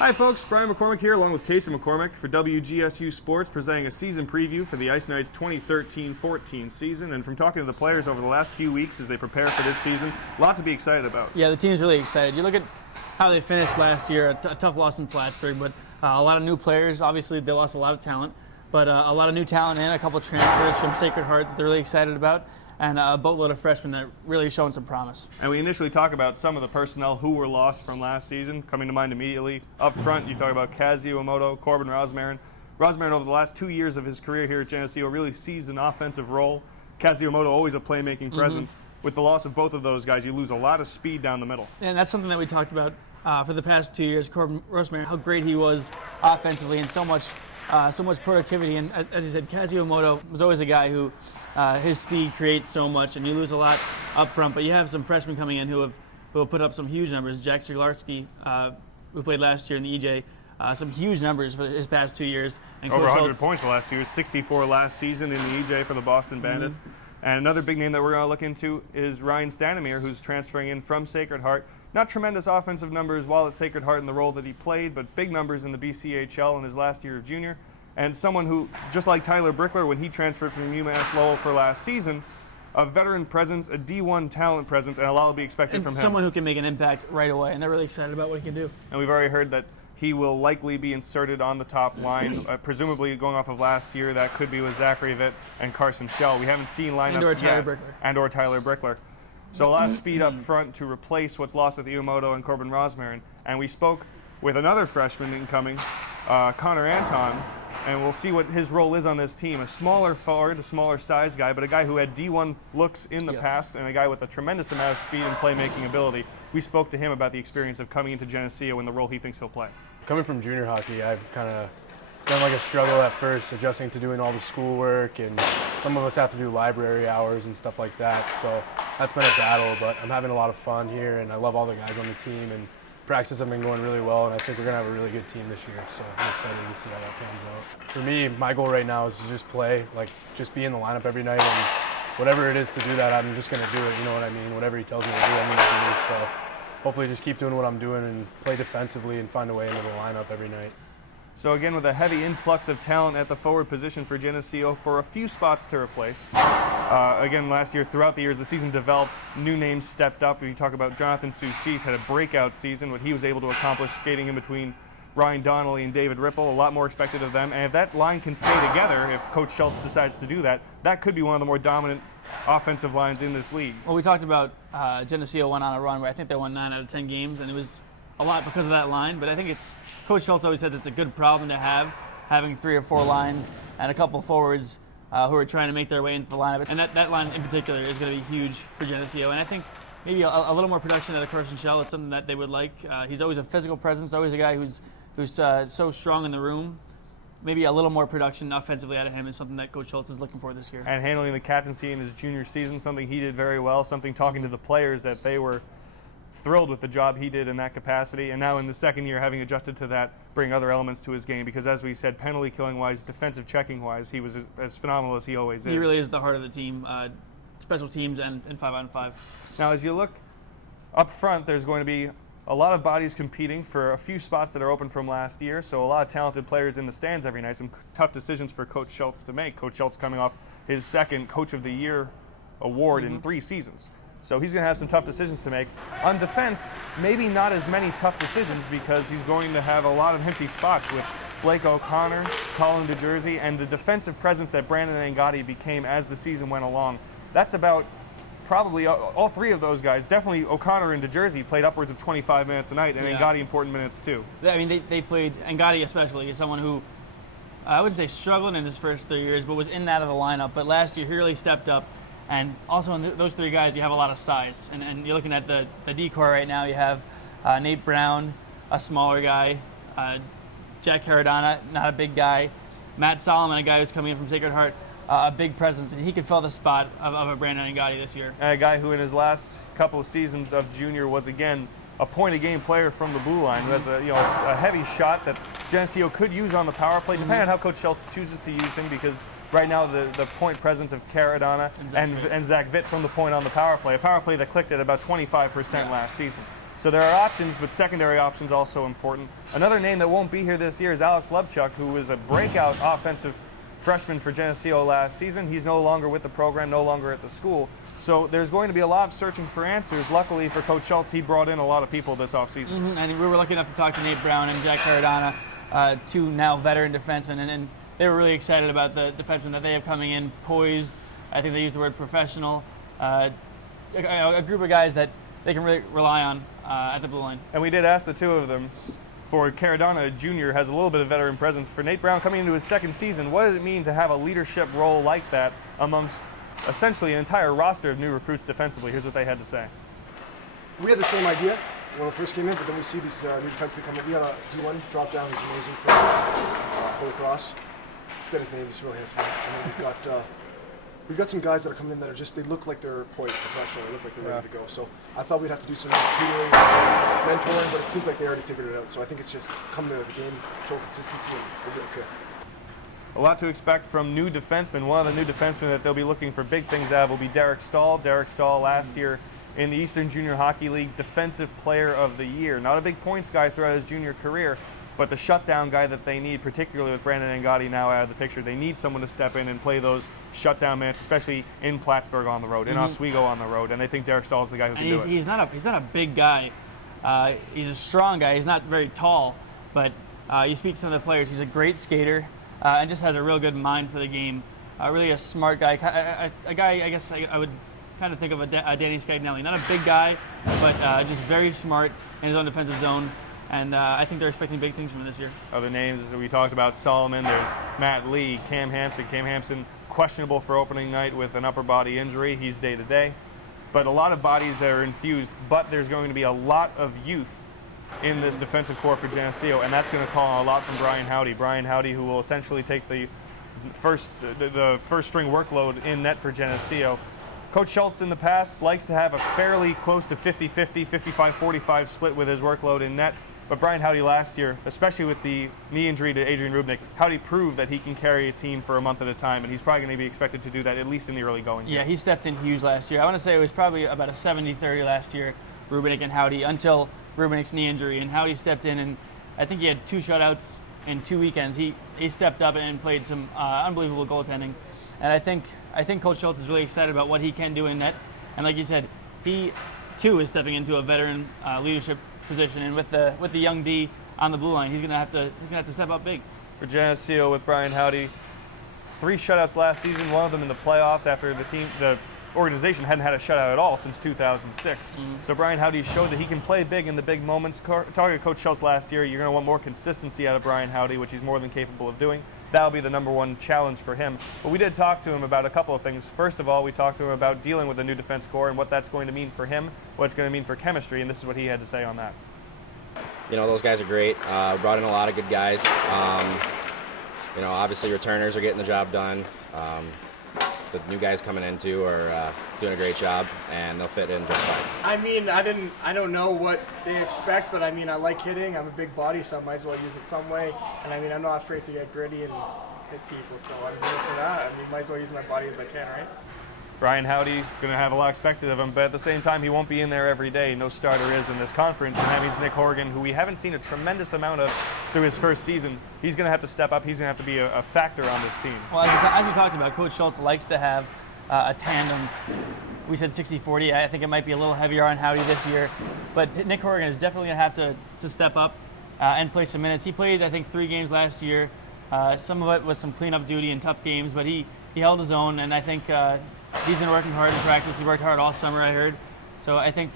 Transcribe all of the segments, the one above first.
Hi folks, Brian McCormick here along with Casey McCormick for WGSU Sports, presenting a season preview for the Ice Knights 2013-14 season. And from talking to the players over the last few weeks as they prepare for this season, a lot to be excited about. Yeah, the team's really excited. You look at how they finished last year, a tough loss in Plattsburgh, but a lot of new players. Obviously, they lost a lot of talent, but a lot of new talent and a couple of transfers from Sacred Heart that they're really excited about, and a boatload of freshmen that really showing some promise. And we initially talk about some of the personnel who were lost from last season. Coming to mind immediately, up front, you talk about Geneseo, Corbin Rosmarin. Rosmarin, over the last 2 years of his career here at Geneseo, really sees an offensive role. Geneseo, always a playmaking presence. With the loss of both of those guys, you lose a lot of speed down the middle. And that's something that we talked about for the past 2 years. Corbin Rosmarin, how great he was offensively, and so much productivity. And as you said, Geneseo was always a guy who his speed creates so much, and you lose a lot up front. But you have some freshmen coming in who have put up some huge numbers. Jack Zaglarski, who played last year in the EJ, some huge numbers for his past 2 years. And over 100 points the last 2 years, 64 last season in the EJ for the Boston Bandits. And another big name that we're going to look into is Ryan Stanimir, who's transferring in from Sacred Heart. Not tremendous offensive numbers while at Sacred Heart in the role that he played, but big numbers in the BCHL in his last year of junior. And someone who, just like Tyler Brickler when he transferred from UMass Lowell for last season, a veteran presence, a D1 talent presence, and a lot will be expected from him. Someone who can make an impact right away, and they're really excited about what he can do. And we've already heard that he will likely be inserted on the top line, presumably going off of last year. That could be with Zachary Vitt and Carson Schell. We haven't seen lineups yet. And/or Tyler Brickler. So a lot of speed up front to replace what's lost with Iwamoto and Corbin Rosmarin. And we spoke with another freshman incoming, Connor Anton, and we'll see what his role is on this team. A smaller forward, a smaller size guy, but a guy who had D1 looks in the past, and a guy with a tremendous amount of speed and playmaking ability. We spoke to him about the experience of coming into Geneseo and the role he thinks he'll play. Coming from junior hockey, it's been like a struggle at first, adjusting to doing all the schoolwork, and some of us have to do library hours and stuff like that, so that's been a battle, but I'm having a lot of fun here, and I love all the guys on the team, and practice have been going really well, and I think we're going to have a really good team this year, so I'm excited to see how that pans out. For me, my goal right now is to just play, just be in the lineup every night, and whatever it is to do that, I'm just going to do it, you know what I mean? Whatever he tells me to do, I'm going to do, so hopefully just keep doing what I'm doing and play defensively and find a way into the lineup every night. So again, with a heavy influx of talent at the forward position for Geneseo for a few spots to replace. Again, last year, throughout the years, the season developed, new names stepped up. We talk about Jonathan Soucis had a breakout season, what he was able to accomplish skating in between Ryan Donnelly and David Ripple. A lot more expected of them. And if that line can stay together, if Coach Schultz decides to do that, that could be one of the more dominant offensive lines in this league. Well, we talked about Geneseo went on a run where I think they won 9 out of 10 games, and it was a lot because of that line, but I think Coach Schultz always says it's a good problem to have, having 3 or 4 lines and a couple forwards who are trying to make their way into the lineup. And that line in particular is going to be huge for Geneseo. And I think maybe a little more production out of Carson Schell is something that they would like. He's always a physical presence, always a guy who's so strong in the room. Maybe a little more production offensively out of him is something that Coach Schultz is looking for this year. And handling the captaincy in his junior season, something he did very well, something talking to the players that they were thrilled with the job he did in that capacity, and now in the second year, having adjusted to that, bring other elements to his game, because as we said, penalty killing wise, defensive checking wise, he was as phenomenal as he always is. He really is the heart of the team, special teams and 5-on-5. Now as you look up front, there's going to be a lot of bodies competing for a few spots that are open from last year, so a lot of talented players in the stands every night, some tough decisions for Coach Schultz to make. Coach Schultz coming off his second Coach of the Year award in 3 seasons. So he's going to have some tough decisions to make. On defense, maybe not as many tough decisions because he's going to have a lot of empty spots with Blake O'Connor, Colin DeJersey, and the defensive presence that Brandon Angadi became as the season went along. That's about probably all 3 of those guys. Definitely O'Connor and DeJersey played upwards of 25 minutes a night, and Angadi important minutes too. I mean, they played, Angadi especially, is someone who I wouldn't say struggled in his first 3 years, but was in and out of the lineup. But last year, he really stepped up. And also in those 3 guys, you have a lot of size. And you're looking at the decor right now. You have Nate Brown, a smaller guy, Jack Caradonna, not a big guy, Matt Solomon, a guy who's coming in from Sacred Heart, a big presence, and he could fill the spot of a Brandon Angadi this year. And a guy who in his last couple of seasons of junior was, again, a point-a-game player from the blue line who has a heavy shot that Geneseo could use on the power play, depending on how Coach Schultz chooses to use him, because right now the point presence of Caradonna and Zach Vitt from the point on the power play, a power play that clicked at about 25% last season. So there are options, but secondary options also important. Another name that won't be here this year is Alex Lubchuk, who was a breakout offensive freshman for Geneseo last season. He's no longer with the program, no longer at the school. So there's going to be a lot of searching for answers. Luckily for Coach Schultz, he brought in a lot of people this offseason. And we were lucky enough to talk to Nate Brown and Jack Caradonna, two now veteran defensemen, and they were really excited about the defensemen that they have coming in, poised. I think they used the word professional. A group of guys that they can really rely on at the blue line. And we did ask the two of them. For Caradonna, Jr. has a little bit of veteran presence. For Nate Brown coming into his second season, what does it mean to have a leadership role like that amongst essentially an entire roster of new recruits defensively? Here's what they had to say. We had the same idea when we first came in, but then we see these new defensemen come in. We had a D1 drop down who's amazing from Holy Cross. I forget his name, he's really handsome. And then we've got some guys that are coming in that are just, they look like they're poised professional. They look like they're ready to go. So I thought we'd have to do some tutoring, mentoring, but it seems like they already figured it out. So I think it's just come to the game, show consistency, and we'll be okay. A lot to expect from new defensemen. One of the new defensemen that they'll be looking for big things out of will be Derek Stahl. Derek Stahl last year in the Eastern Junior Hockey League Defensive Player of the Year. Not a big points guy throughout his junior career, but the shutdown guy that they need, particularly with Brandon Angotti now out of the picture. They need someone to step in and play those shutdown minutes, especially in Plattsburgh on the road, in Oswego on the road, and they think Derek Stahl is the guy who can do it. He's not a big guy. He's a strong guy. He's not very tall, but you speak to some of the players. He's a great skater and just has a real good mind for the game. Really a smart guy. A guy, I guess I would kind of think of a Danny Scagnelli. Not a big guy, but just very smart in his own defensive zone. And I think they're expecting big things from him this year. Other names that we talked about, Solomon, there's Matt Lee, Cam Hampson. Cam Hampson questionable for opening night with an upper body injury. He's day-to-day. But a lot of bodies that are infused, but there's going to be a lot of youth in this defensive core for Geneseo, and that's going to call a lot from Brian Howdy. Brian Howdy, who will essentially take the first string workload in net for Geneseo. Coach Schultz in the past likes to have a fairly close to 50-50, 55-45 split with his workload in net. But Brian Howdy last year, especially with the knee injury to Adrian Rubnik, Howdy proved that he can carry a team for a month at a time, and he's probably going to be expected to do that at least in the early going. Yeah, he stepped in huge last year. I want to say it was probably about a 70-30 last year, Rubnik and Howdy, until Rubnik's knee injury, and Howdy stepped in, and I think he had 2 shutouts in 2 weekends. He stepped up and played some unbelievable goaltending, and I think Coach Schultz is really excited about what he can do in net, and like you said, he too is stepping into a veteran leadership position, and with the young D on the blue line, he's gonna have to step up big. For Geneseo with Brian Howdy, 3 shutouts last season, one of them in the playoffs after the organization hadn't had a shutout at all since 2006. So Brian Howdy showed that he can play big in the big moments. Talking to Coach Schultz last year, you're going to want more consistency out of Brian Howdy, which he's more than capable of doing. That'll be the number one challenge for him. But we did talk to him about a couple of things. First of all, we talked to him about dealing with the new defense core and what that's going to mean for him, what it's going to mean for chemistry, and this is what he had to say on that. You know, those guys are great. Brought in a lot of good guys. You know, obviously returners are getting the job done. The new guys coming in too are doing a great job, and they'll fit in just fine. I mean, I don't know what they expect, but I mean, I like hitting. I'm a big body, so I might as well use it some way. And I mean, I'm not afraid to get gritty and hit people, so I'm here for that. I mean, might as well use my body as I can, right? Brian Howdy going to have a lot expected of him, but at the same time, he won't be in there every day. No starter is in this conference, and that means Nick Horgan, who we haven't seen a tremendous amount of through his first season, he's going to have to step up. He's going to have to be a factor on this team. Well, as we talked about, Coach Schultz likes to have a tandem. We said 60-40. I think it might be a little heavier on Howdy this year, but Nick Horgan is definitely going to have to step up and play some minutes. He played, I think, 3 games last year. Some of it was some cleanup duty and tough games, but he held his own, and I think he's been working hard in practice. He worked hard all summer, I heard. So I think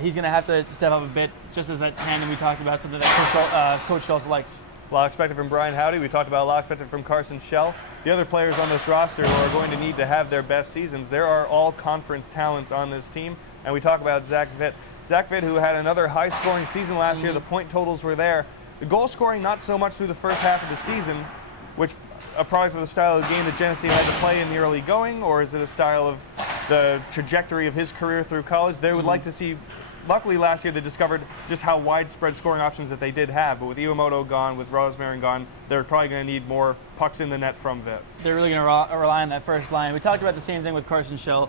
he's going to have to step up a bit, just as that tandem we talked about, something that Coach Schultz likes. A lot expected from Brian Howdy. We talked about a lot expected from Carson Schell. The other players on this roster who are going to need to have their best seasons, there are all conference talents on this team. And we talk about Zach Vitt. Zach Vitt, who had another high-scoring season last year. The point totals were there. The goal scoring, not so much through the first half of the season, which a product of the style of the game that Geneseo had to play in the early going, or is it a style of the trajectory of his career through college? They would like to see. Luckily, last year they discovered just how widespread scoring options that they did have. But with Iwamoto gone, with Rosemarin gone, they're probably going to need more pucks in the net from Vitt. They're really going to rely on that first line. We talked about the same thing with Carson Schell.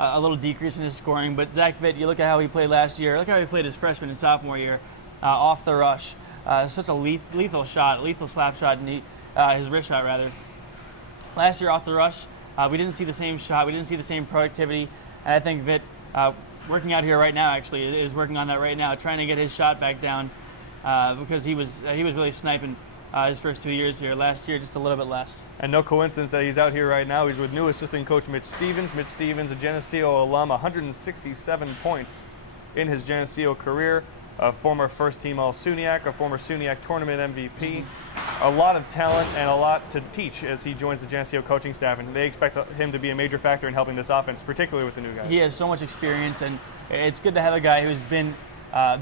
a little decrease in his scoring. But Zach Vitt, you look at how he played last year. Look how he played his freshman and sophomore year off the rush. Such a lethal shot, lethal slap shot, and his wrist shot rather. Last year off the rush, we didn't see the same shot. We didn't see the same productivity. And I think Vitt, working out here right now, actually, is working on that right now, trying to get his shot back down because he was really sniping his first 2 years here. Last year, just a little bit less. And no coincidence that he's out here right now. He's with new assistant coach Mitch Stevens. Mitch Stevens, a Geneseo alum, 167 points in his Geneseo career. A former first-team All-SUNYAC, a former SUNYAC tournament MVP. A lot of talent and a lot to teach as he joins the Geneseo coaching staff, and they expect him to be a major factor in helping this offense, particularly with the new guys. He has so much experience, and it's good to have a guy who's been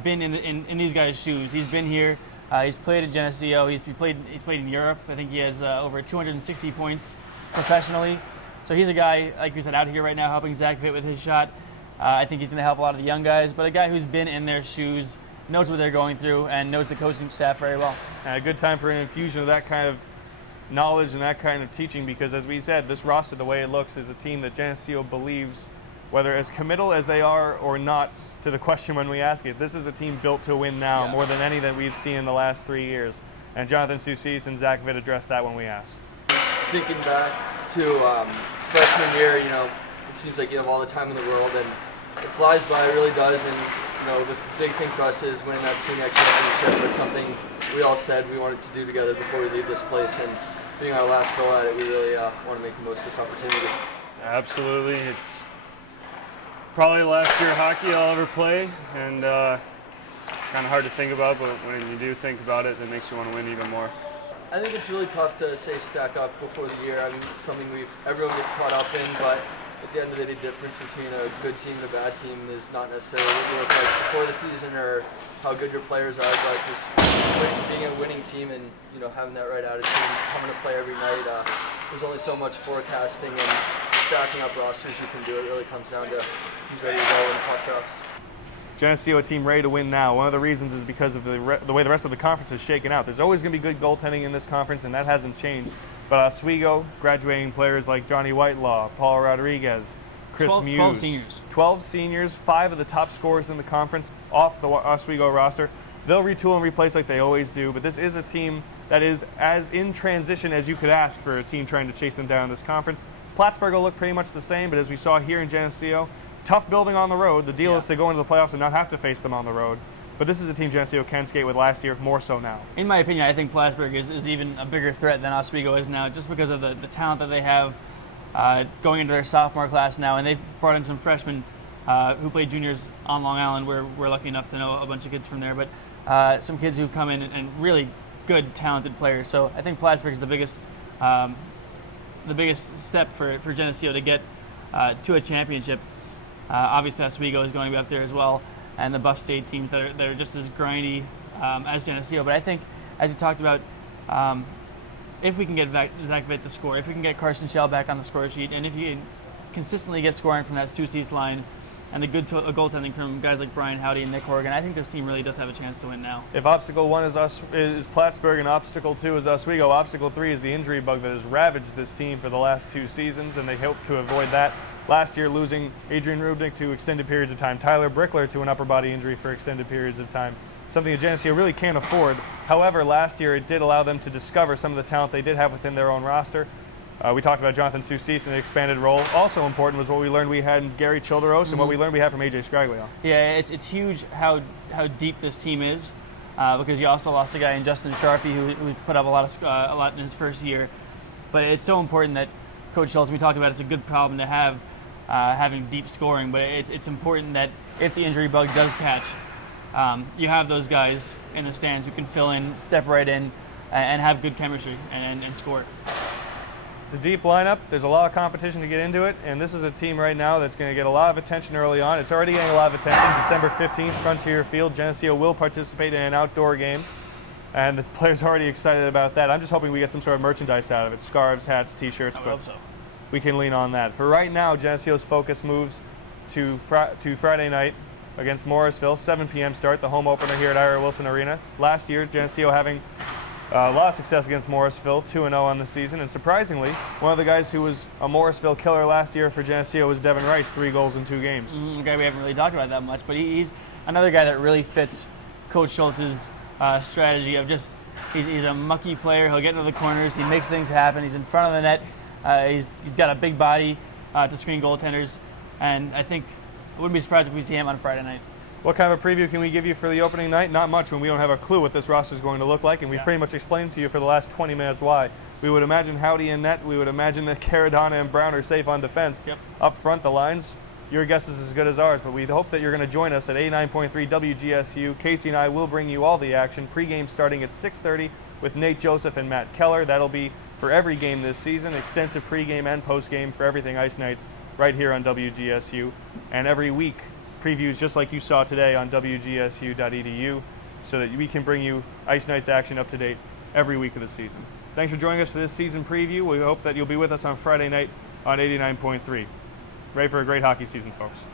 in these guys' shoes. He's been here. He's played at Geneseo. He's played in Europe. I think he has over 260 points professionally. So he's a guy, like you said, out here right now helping Zach Vitt with his shot. I think he's going to help a lot of the young guys, but a guy who's been in their shoes, knows what they're going through, and knows the coaching staff very well. And a good time for an infusion of that kind of knowledge and that kind of teaching, because as we said, this roster, the way it looks, is a team that Geneseo believes, whether as committal as they are or not, to the question when we ask it, this is a team built to win now more than any that we've seen in the last 3 years. And Jonathan Soucis and Zach Vitt addressed that when we asked. Thinking back to freshman year, it seems like you have all the time in the world, and it flies by, it really does. And the big thing for us is winning that SUNYAC championship. It's something we all said we wanted to do together before we leave this place, and being our last go at it, we really want to make the most of this opportunity. Absolutely. It's probably the last year of hockey I'll ever play, and it's kind of hard to think about, but when you do think about it, it makes you want to win even more. I think it's really tough to say stack up before the year. I mean, it's something everyone gets caught up in, but at the end of the day, the difference between a good team and a bad team is not necessarily what you look like before the season or how good your players are, but just being a winning team and having that right attitude, coming to play every night. There's only so much forecasting and stacking up rosters you can do. It really comes down to who's ready to go when the puck drops. Geneseo, a team ready to win now. One of the reasons is because of the way the rest of the conference is shaken out. There's always going to be good goaltending in this conference, and that hasn't changed. But Oswego, graduating players like Johnny Whitelaw, Paul Rodriguez, Chris Muse. 12 seniors. 12 seniors, 5 of the top scorers in the conference off the Oswego roster. They'll retool and replace like they always do, but this is a team that is as in transition as you could ask for a team trying to chase them down in this conference. Plattsburgh will look pretty much the same, but as we saw here in Geneseo, tough building on the road. The deal is to go into the playoffs and not have to face them on the road. But this is a team Geneseo can skate with last year, more so now. In my opinion, I think Plattsburgh is even a bigger threat than Oswego is now, just because of the talent that they have going into their sophomore class now. And they've brought in some freshmen who played juniors on Long Island. We're lucky enough to know a bunch of kids from there. But some kids who've come in and really good, talented players. So I think Plattsburgh's the biggest step for Geneseo to get to a championship. Obviously, Oswego is going to be up there as well, and the Buff State teams that are just as grindy as Geneseo. But I think, as you talked about, if we can get Zach Vitt to score, if we can get Carson Shell back on the score sheet, and if you can consistently get scoring from that Soucis line and the good goaltending from guys like Brian Howdy and Nick Horgan, I think this team really does have a chance to win now. If Obstacle 1 is Plattsburgh and Obstacle 2 is Oswego, Obstacle 3 is the injury bug that has ravaged this team for the last 2 seasons, and they hope to avoid that. Last year, losing Adrian Rubnik to extended periods of time, Tyler Brickler to an upper body injury for extended periods of time, something that Geneseo really can't afford. However, last year it did allow them to discover some of the talent they did have within their own roster. We talked about Jonathan Soucis in an expanded role. Also important was what we learned we had in Gary Childeros and what we learned we had from AJ Scriglio. Yeah, it's huge how deep this team is, because you also lost a guy in Justin Sharfie who put up a lot in his first year. But it's so important that Coach Schultz, we talked about, it's a good problem to have. Having deep scoring, but it's important that if the injury bug does catch, you have those guys in the stands who can fill in, step right in, and have good chemistry and score. It's a deep lineup. There's a lot of competition to get into it, and this is a team right now that's going to get a lot of attention early on. It's already getting a lot of attention. December 15th, Frontier Field. Geneseo will participate in an outdoor game, and the players are already excited about that. I'm just hoping we get some sort of merchandise out of it, scarves, hats, T-shirts. I would hope so. We can lean on that. For right now, Geneseo's focus moves to Friday night against Morrisville, 7 p.m. start, the home opener here at Ira Wilson Arena. Last year, Geneseo having A lot of success against Morrisville, 2-0 on the season, and surprisingly, one of the guys who was a Morrisville killer last year for Geneseo was Devin Rice, 3 goals in 2 games. A guy we haven't really talked about that much, but he's another guy that really fits Coach Schultz's strategy of just he's a mucky player. He'll get into the corners, he makes things happen. He's in front of the net. He's got a big body to screen goaltenders, and I think I wouldn't be surprised if we see him on Friday night. What kind of a preview can we give you for the opening night? Not much when we don't have a clue what this roster is going to look like, and we've pretty much explained to you for the last 20 minutes why. We would imagine Howdy in net. We would imagine that Caradonna and Brown are safe on defense. Yep. Up front, the lines, your guess is as good as ours, but we hope that you're going to join us at 89.3 WGSU. Casey and I will bring you all the action. Pre-game starting at 6:30 with Nate Joseph and Matt Keller. That'll be for every game this season. Extensive pre-game and post-game for everything Ice Knights right here on WGSU. And every week, previews just like you saw today on WGSU.edu so that we can bring you Ice Knights action up to date every week of the season. Thanks for joining us for this season preview. We hope that you'll be with us on Friday night on 89.3. Ready for a great hockey season, folks.